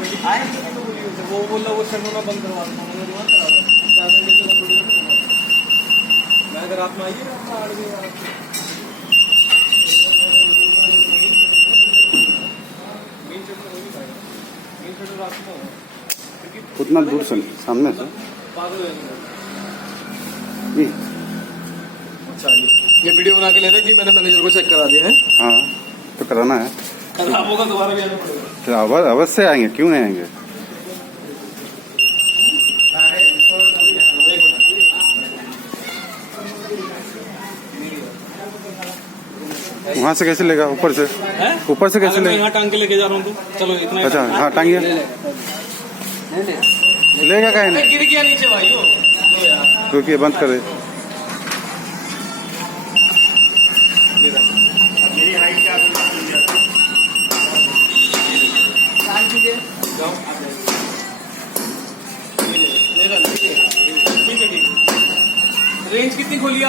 वो बोला वो शर्मा बंद करवा दूंगा, मैंने दिमाग करा 4 घंटे की कंप्यूटर में घुमा। मैं अगर आप में आइए ना आपका 8 बजे मेन सेट में नहीं पाएगा, मेन सेट रात में होगा उतना दूर से सामने से पागल हो जाएंगे। जी अच्छा ये वीडियो बना के ले रहे हैं कि मैंने मैनेजर को चेक करा दिया है। हाँ तो कराना है, खराब होगा दोबारा भी आना पड़ेगा। तो अवश्य आएंगे, क्यों नहीं आएंगे। वहाँ से कैसे लेगा, ऊपर से कैसे लेगा। यहाँ टांग के लेके जा रहा हूँ तो चलो इतना। अच्छा हाँ टांगिए, लेगा कहीं नहीं, गिर गया नीचे भाई वो। रुकिए बंद करे। मेरी हाइट क्या रेंज कितनी खोली आप?